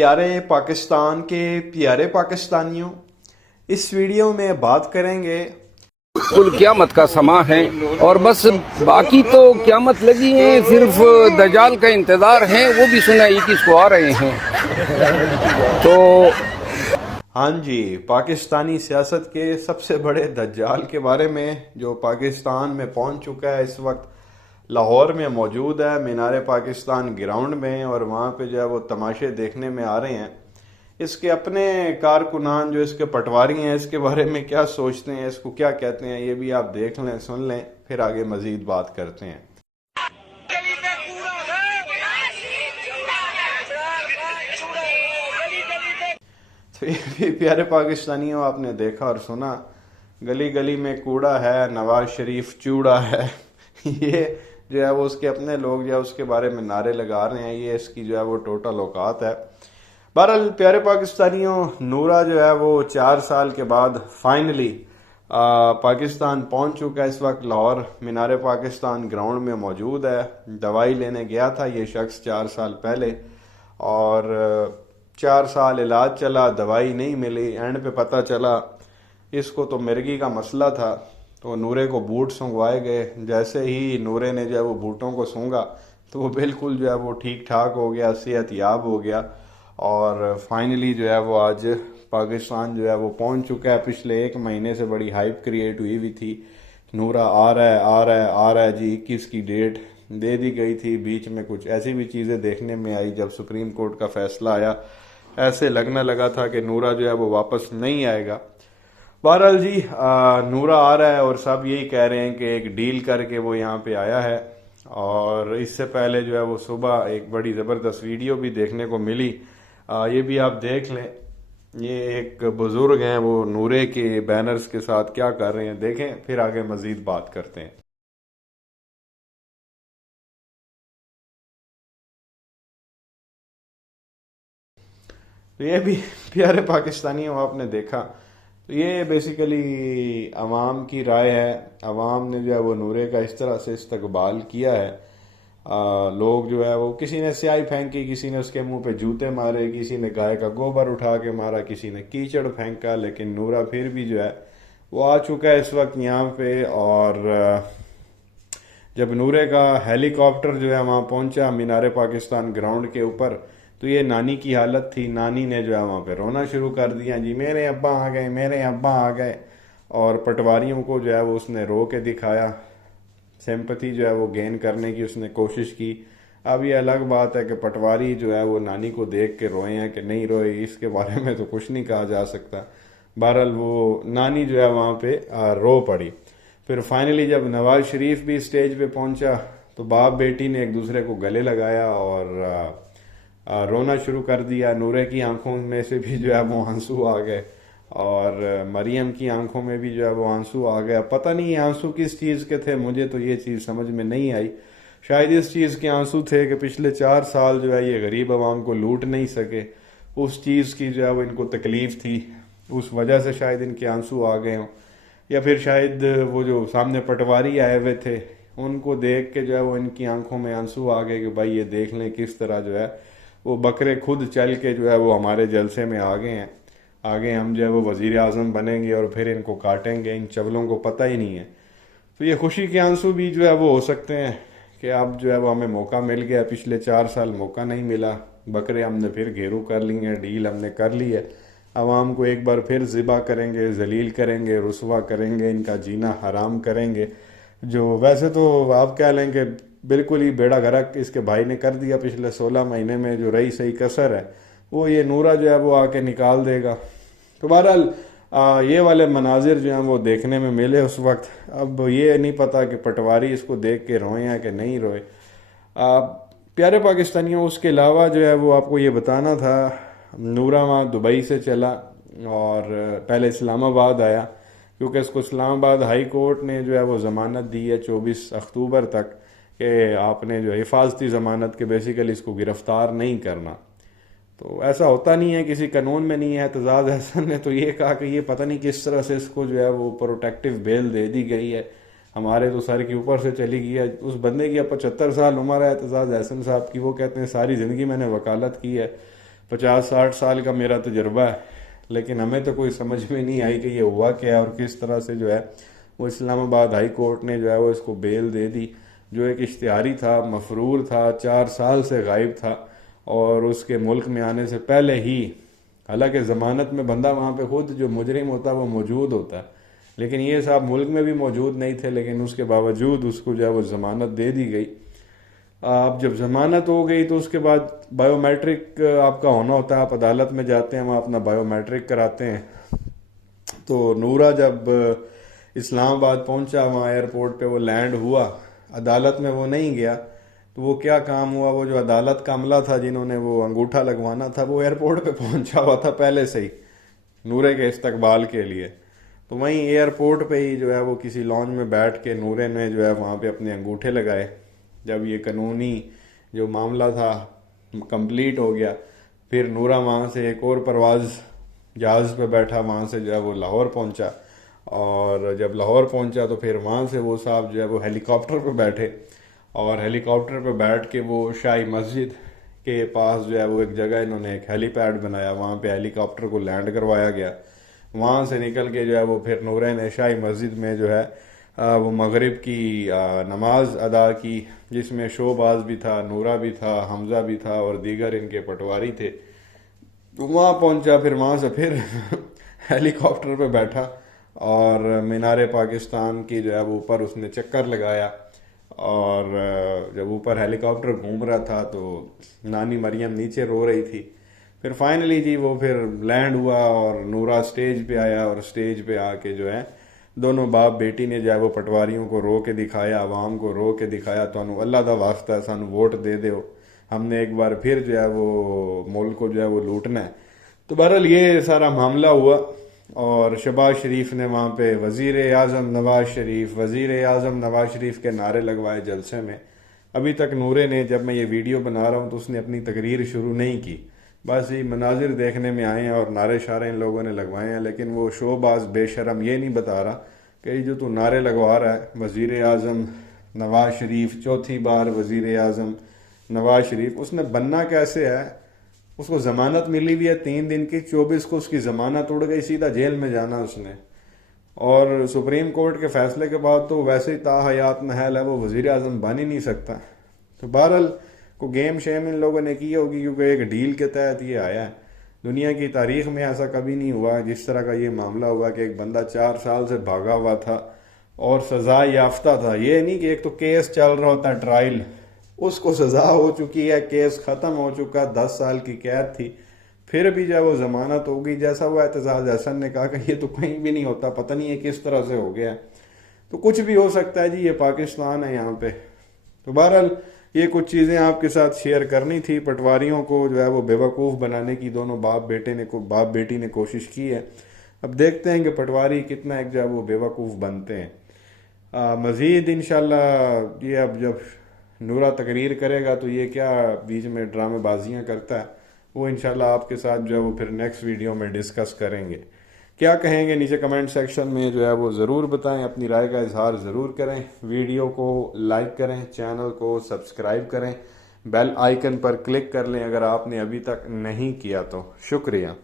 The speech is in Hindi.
प्यारे पाकिस्तान के प्यारे पाकिस्तानियों, इस वीडियो में बात करेंगे कुल क़यामत का समा है और बस बाकी तो क़यामत लगी है, सिर्फ दज्जाल का इंतज़ार है। वो भी सुना 21 को आ रहे हैं। तो हाँ जी, पाकिस्तानी सियासत के सबसे बड़े दज्जाल के बारे में, जो पाकिस्तान में पहुंच चुका है, इस वक्त लाहौर में मौजूद है, मीनार पाकिस्तान ग्राउंड में, और वहाँ पे जो है वो तमाशे देखने में आ रहे हैं। इसके अपने कारकुनान जो इसके पटवारी हैं, इसके बारे में क्या सोचते हैं, इसको क्या कहते हैं, ये भी आप देख लें, सुन लें, फिर आगे मजीद बात करते हैं। तो ये भी प्यारे पाकिस्तानियों, आपने देखा और सुना, गली गली में कूड़ा है, नवाज शरीफ चूड़ा है। ये जो है वो उसके अपने लोग जो है उसके बारे में नारे लगा रहे हैं। ये इसकी जो है वो टोटल औकात है। बहरहाल प्यारे पाकिस्तानियों, नूरा जो है वो 4 साल के बाद फाइनली पाकिस्तान पहुंच चुका है। इस वक्त लाहौर मीनार पाकिस्तान ग्राउंड में मौजूद है। दवाई लेने गया था ये शख्स 4 साल पहले, और 4 साल इलाज चला, दवाई नहीं मिली। एंड पे पता चला इसको तो मिर्गी का मसला था, तो नूरे को बूट सूंघवाए गए। जैसे ही नूरे ने जो है वो बूटों को सूंघा तो वो बिल्कुल जो है वो ठीक ठाक हो गया, सेहत याब हो गया, और फाइनली जो है वो आज पाकिस्तान जो है वो पहुंच चुका है। पिछले 1 महीने से बड़ी हाइप क्रिएट हुई थी, नूरा आ रहा है आ रहा है आ रहा है जी। 21 की डेट दे दी गई थी। बीच में कुछ ऐसी भी चीज़ें देखने में आई, जब सुप्रीम कोर्ट का फैसला आया ऐसे लगने लगा था कि नूरा जो है वो वापस नहीं आएगा। बहरहाल जी, नूरा आ रहा है और सब यही कह रहे हैं कि एक डील करके वो यहाँ पे आया है। और इससे पहले जो है वो सुबह एक बड़ी ज़बरदस्त वीडियो भी देखने को मिली, ये भी आप देख लें। ये एक बुज़ुर्ग हैं, वो नूरे के बैनर्स के साथ क्या कर रहे हैं, देखें, फिर आगे मज़ीद बात करते हैं। तो ये भी प्यारे पाकिस्तानियों, आपने देखा, तो ये बेसिकली अवाम की राय है। अवाम ने जो है वो नूरे का इस तरह से इस्तकबाल किया है। लोग जो है वो, किसी ने स्याही फेंकी, किसी ने उसके मुंह पे जूते मारे, किसी ने गाय का गोबर उठा के मारा, किसी ने कीचड़ फेंका, लेकिन नूरा फिर भी जो है वो आ चुका है इस वक्त यहाँ पे। और जब नूरे का हेलीकॉप्टर जो है वहाँ पहुँचा मीनार पाकिस्तान ग्राउंड के ऊपर, तो ये नानी की हालत थी। नानी ने जो है वहाँ पे रोना शुरू कर दिया, जी मेरे अब्बा आ गए, मेरे अब्बा आ गए। और पटवारियों को जो है वो उसने रो के दिखाया, सिंपैथी जो है वो गेन करने की उसने कोशिश की। अब ये अलग बात है कि पटवारी जो है वो नानी को देख के रोए हैं कि नहीं रोए, इसके बारे में तो कुछ नहीं कहा जा सकता। बहरहाल वो नानी जो है वहाँ पे रो पड़ी। फिर फाइनली जब नवाज शरीफ भी स्टेज पे पहुंचा, तो बाप बेटी ने एक दूसरे को गले लगाया और रोना शुरू कर दिया। नूरे की आंखों में से भी जो है वो आंसू आ गए, और मरियम की आंखों में भी जो है वो आंसू आ गया। पता नहीं आंसू किस चीज़ के थे, मुझे तो ये चीज़ समझ में नहीं आई। शायद इस चीज़ के आंसू थे कि पिछले 4 साल जो है ये गरीब आवाम को लूट नहीं सके, उस चीज़ की जो है वो इनको तकलीफ़ थी, उस वजह से शायद इनके आंसू आ गए हों। या फिर शायद वो जो सामने पटवारी आए हुए थे, उनको देख के जो है वो इनकी आंखों में आंसू आ गए कि भाई ये देख लें किस तरह जो है वो बकरे खुद चल के जो है वो हमारे जलसे में आ गए हैं। आगे हम जो है वो वज़ीर आज़म बनेंगे और फिर इनको काटेंगे, इन चवलों को पता ही नहीं है। तो ये खुशी के आंसू भी जो है वो हो सकते हैं कि अब जो है वो हमें मौका मिल गया, पिछले 4 साल मौका नहीं मिला, बकरे हमने फिर घेरू कर लिए हैं, डील हमने कर ली है। आवाम को एक बार फिर ज़िबा करेंगे, जलील करेंगे, रुसवा करेंगे, इनका जीना हराम करेंगे। जो वैसे तो आप कह लें कि बिल्कुल ही बेड़ा गर्क इसके भाई ने कर दिया पिछले 16 महीने में। जो रही सही कसर है वो ये नूरा जो है वो आके निकाल देगा। तो बहरहाल ये वाले मनाजिर जो हैं वो देखने में मिले उस वक्त। अब ये नहीं पता कि पटवारी इसको देख के रोए हैं कि नहीं रोए। प्यारे पाकिस्तानियों, उसके अलावा जो है वो आपको ये बताना था, नूरा वहाँ दुबई से चला और पहले इस्लामाबाद आया, क्योंकि इसको इस्लामाबाद हाई कोर्ट ने जो है वो ज़मानत दी है 24 अक्टूबर तक, कि आपने जो हिफाजती ज़मानत के बेसिकली इसको गिरफ़्तार नहीं करना। तो ऐसा होता नहीं है, किसी कानून में नहीं है। एतजाज़ हसन ने तो ये कहा कि ये पता नहीं किस तरह से इसको जो है वो प्रोटेक्टिव बेल दे दी गई है, हमारे तो सर के ऊपर से चली गई है। उस बंदे की अब 75 साल उम्र है एतजाज़ हसन साहब की, वो कहते हैं सारी ज़िंदगी मैंने वकालत की है, 50-60 साल का मेरा तजुर्बा है, लेकिन हमें तो कोई समझ में नहीं आई कि ये हुआ क्या है और किस तरह से जो है वो इस्लामाबाद हाई कोर्ट ने जो है वो इसको बेल दे दी। जो एक इश्तिहारी था, मफरूर था, 4 साल से गायब था और उसके मुल्क में आने से पहले ही, हालांकि ज़मानत में बंदा वहाँ पे खुद जो मुजरिम होता है वो मौजूद होता है, लेकिन ये साहब मुल्क में भी मौजूद नहीं थे, लेकिन उसके बावजूद उसको जो है वो ज़मानत दे दी गई। अब जब ज़मानत हो गई तो उसके बाद बायोमेट्रिक आपका होना होता है, आप अदालत में जाते हैं, वहाँ अपना बायोमेट्रिक कराते हैं। तो नूरा जब इस्लामाबाद पहुंचा, वहाँ एयरपोर्ट पे वो लैंड हुआ, अदालत में वो नहीं गया, तो वो क्या काम हुआ, वो जो अदालत का अमला था जिन्होंने वो अंगूठा लगवाना था, वो एयरपोर्ट पे पहुंचा हुआ था पहले से ही नूरे के इस्तकबाल के लिए। तो वहीं एयरपोर्ट पे ही जो है वो किसी लॉन्च में बैठ के नूरे ने जो है वहाँ पे अपने अंगूठे लगाए। जब ये कानूनी जो मामला था कंप्लीट हो गया, फिर नूरा वहाँ से एक और परवाज़ जहाज़ पे बैठा, वहाँ से जो है वो लाहौर पहुँचा, और जब लाहौर पहुँचा तो फिर वहाँ से वो साहब जो है वो हेलीकॉप्टर पे बैठे, और हेलीकॉप्टर पे बैठ के वो शाही मस्जिद के पास जो है वो एक जगह इन्होंने एक हेलीपैड बनाया, वहाँ पे हेलीकॉप्टर को लैंड करवाया गया। वहाँ से निकल के जो है वो फिर नूरे ने शाही मस्जिद में जो है वो मगरिब की नमाज अदा की, जिसमें शोबाज भी था, नूरा भी था, हमज़ा भी था और दीगर इनके पटवारी थे। तो वहाँ पहुँचा, फिर वहाँ से फिर हेलीकॉप्टर पे बैठा और मीनार पाकिस्तान की जो है वो ऊपर उसने चक्कर लगाया, और जब ऊपर हेलीकॉप्टर घूम रहा था तो नानी मरियम नीचे रो रही थी। फिर फाइनली जी वो फिर लैंड हुआ और नूरा स्टेज पे आया, और स्टेज पे आके जो है दोनों बाप बेटी ने जो है वो पटवारियों को रो के दिखाया, आवाम को रो के दिखाया, तो अल्लाह दा वास्ता है सानू वोट दे दो, हमने एक बार फिर जो है वो मुल्क को जो है वो लूटना है। तो बहरहाल ये सारा मामला हुआ, और शहबाज शरीफ ने वहाँ पे वज़ीर आज़म नवाज शरीफ के नारे लगवाए जलसे में। अभी तक नूरे ने, जब मैं ये वीडियो बना रहा हूँ तो उसने अपनी तकरीर शुरू नहीं की, बस ये मनाजिर देखने में आए हैं और नारे शारे इन लोगों ने लगवाए हैं। लेकिन वो शोबाज बेशरम ये नहीं बता रहा कि जो तू नारे लगवा रहा है वज़ीर आज़म नवाज शरीफ, चौथी बार वज़ीर आज़म नवाज शरीफ, उसने बनना कैसे है? उसको ज़मानत मिली हुई है 3 दिन की, 24 को उसकी ज़मानत उड़ गई, सीधा जेल में जाना उसने। और सुप्रीम कोर्ट के फैसले के बाद तो वैसे ही ताहयात महल है, वो वज़ीर आज़म बन ही नहीं सकता। तो बहरहाल को गेम शेम इन लोगों ने की होगी, क्योंकि एक डील के तहत ये आया है। दुनिया की तारीख में ऐसा कभी नहीं हुआ जिस तरह का ये मामला हुआ कि एक बंदा 4 साल से भागा हुआ था और सज़ा याफ्ता था। ये नहीं कि एक तो केस चल रहा होता है, ट्रायल, उसको सज़ा हो चुकी है, केस ख़त्म हो चुका, 10 साल की कैद थी, फिर भी जब वो ज़मानत होगी, जैसा वो एतजाज़ हसन ने कहा कि ये तो कहीं भी नहीं होता, पता नहीं है किस तरह से हो गया। तो कुछ भी हो सकता है जी, ये पाकिस्तान है यहाँ पे। तो बहरहाल ये कुछ चीज़ें आपके साथ शेयर करनी थी। पटवारियों को जो है वो बेवकूफ़ बनाने की दोनों बाप बेटी ने कोशिश की है। अब देखते हैं कि पटवारी कितना एक जो है वो बेवकूफ़ बनते हैं। मज़ीद इंशाल्लाह ये अब जब नूरा तकरीर करेगा तो ये क्या बीच में ड्रामेबाजियाँ करता है, वो इंशाल्लाह आपके साथ जो है वो फिर नेक्स्ट वीडियो में डिस्कस करेंगे। क्या कहेंगे नीचे कमेंट सेक्शन में जो है वो ज़रूर बताएं, अपनी राय का इजहार ज़रूर करें। वीडियो को लाइक करें, चैनल को सब्सक्राइब करें, बेल आइकन पर क्लिक कर लें अगर आपने अभी तक नहीं किया तो। शुक्रिया।